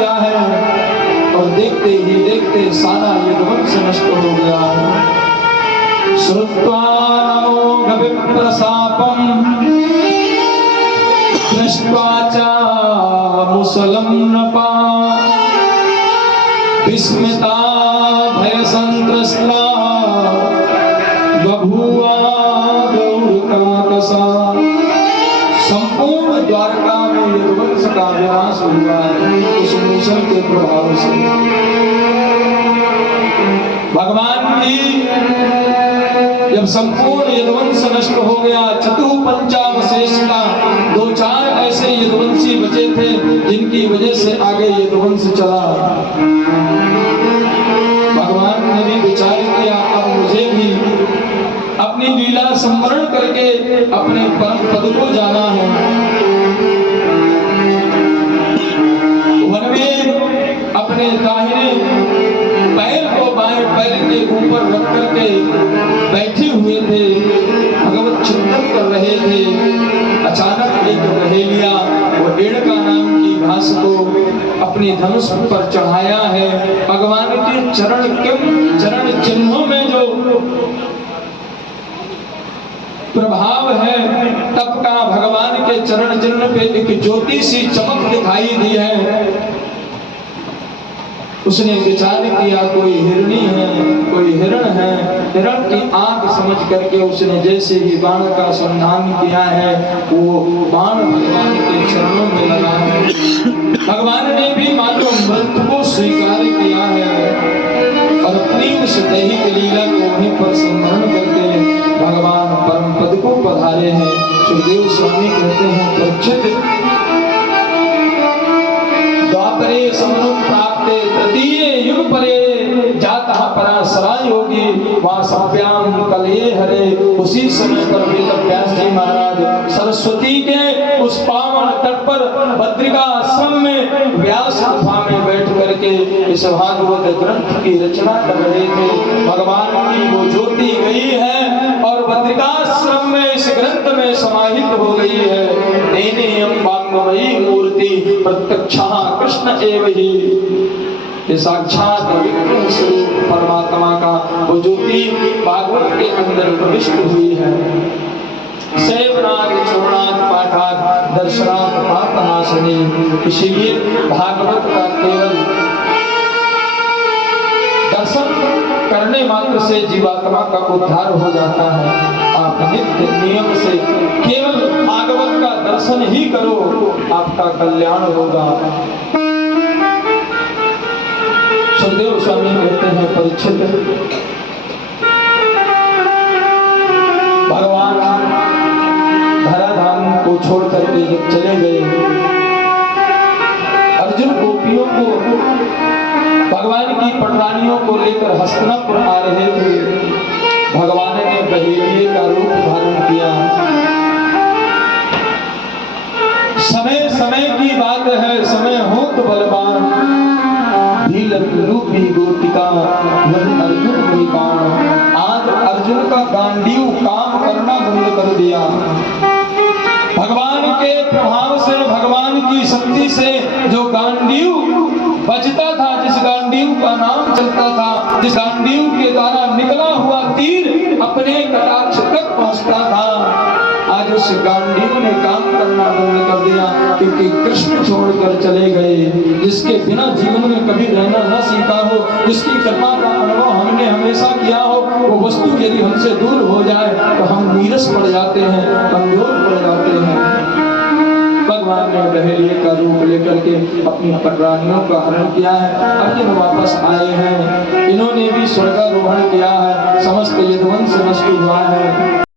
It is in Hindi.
किया है और देखते ही देखते सारा यदुवंश नष्ट हो गया है। श्रुत्वा नमो विप्रशापं दृष्ट्वा च मुसलं नृपा विस्मिता भयसंत्रस्ता बभूवा गौरकाकसा। संपूर्ण द्वारका में यदुवंश का विनाश हुआ है उस मूसल के प्रभाव से। भगवान की जब संपूर्ण यदुवंश नष्ट हो गया, चतुपंचावशेष का 2-4 ऐसे यदुवंशी बचे थे जिनकी वजह से आगे यदुवंश चला। भगवान ने भी विचार किया अब मुझे भी अपनी लीला स्मरण करके अपने परम पद को जाना है। वन में अपने दाहिने पैर को बाएं पैर के ऊपर रख करके बैठे हुए थे, भगवत चिंतन कर रहे थे। अचानक एक बहेलिया वो एड़का नाम की घास को अपनी धनुष पर चढ़ाया है। भगवान के चरण चिन्हों में जो प्रभाव है तब का भगवान के चरण चिन्ह पे एक ज्योति सी चमक दिखाई दी है। उसने विचार किया कोई हिरणी है, कोई हिरण है। हिरण की आंख समझ करके उसने जैसे ही बाण का संधान किया है वो बाण भगवान के चरणों में लगा है। भगवान ने भी मानो मृत्यु को स्वीकार किया है और अपनी उस दैहिक लीला को वहीं पर स्मरण करके भगवान परम पद को पधारे हैं। सुखदेव स्वामी कहते हैं परीक्षित द्वापरे समनुम प्राप्ते तृतीये युग परे जाता पराशरा योगी वासव्याम कलये हरे। उसी समय पर वेद व्यास जी महाराज सरस्वती के उस पावन तट पर बद्रिकाश्रम में व्यास गुफा में बैठ करके इस भागवत ग्रंथ की रचना कर रहे थे। भगवान की वो ज्योति गई है और बद्रिकाश्रम में इस ग्रंथ में समाहित हो गई है। नेनेयं वाङ्मयी मूर्ति प्रत्यक्षः कृष्ण एव ही। ये साक्षात विग्रह स्वरूप परमात्मा का वो ज्योति भागवत के अंदर प्रविष्ट हुई है। सेवनाथ श्रवणाथ पाठात दर्शनाथ पापनाशनी। इसीलिए भागवत का केवल दर्शन करने मात्र से जीवात्मा का उद्धार हो जाता है। आप नित्य नियम से केवल भागवत का दर्शन ही करो, आपका कल्याण होगा। सुखदेव स्वामी कहते हैं परीक्षित भगवान धराधाम को छोड़ करके जब चले गए, अर्जुन गोपियों को भगवान की पटरानियों को लेकर हस्तिनापुर आ रहे थे। भगवान ने बहेलिये का रूप धारण किया। समय समय की बात है, समय हो तो बलवान रूपी गोपिका अर्जुन की बाण। आज अर्जुन का गांडीव काम करना बंद कर दिया। भगवान के प्रभाव से, भगवान की शक्ति से जो गांडीव बजता था, जिस गांडीव का नाम चलता था, जिस गांडीव के द्वारा निकला हुआ तीर अपने कटाक्ष तक पहुंचता था, आज उस गांडीव ने काम करना बंद कर दिया क्योंकि कृष्ण छोड़कर चले गए। जिसके बिना जीवन में कभी रहना न सीखा हो, जिसकी कृपा का अनुभव हमने हमेशा किया हो, वो वस्तु यदि हमसे दूर हो जाए तो हम नीरस पड़ जाते हैं, कमजोर पड़ जाते हैं। भगवान ने बहेलिये का रूप लेकर के अपनी पटरानियों का हरण किया है। अर्जुन वापस आए हैं, इन्होंने भी स्वर्गारोहण किया है। समस्त यदुवंश नष्ट हुआ है।